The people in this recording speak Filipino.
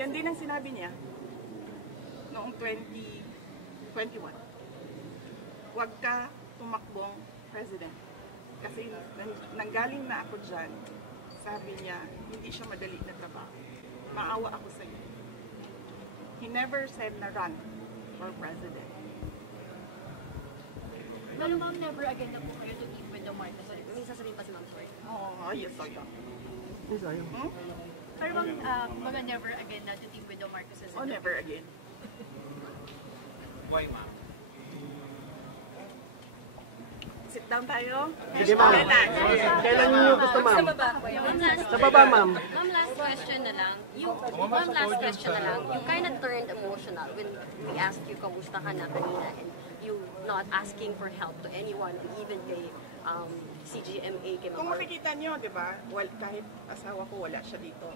Yan din ang sinabi niya noong 2021. Huwag ka tumakbong president. Kasi nanggaling na ako dyan, sabi niya, hindi siya madali na trabaho. Maawa ako sa iyo. He never said na run for president. Pero ma'am, never again na po kayo to meet with the Marcos. May sasabihin pa si ma'am, sorry. Yes, I am. Yes, ayaw. Pero ma'am, mga never again na to meet with the Marcos. Never again. Why, ma'am? Sit down tayo. Sige ma'am. Kailan niyo gusto ma'am? Sa baba ma'am. Ma'am, last question na lang. You kind of turned emotional when we asked you kamusta ka na kanina and you not asking for help to anyone, even kay CGMA, kay Kung Ma'am. makikita niyo, di ba, kahit asawa ko wala siya dito.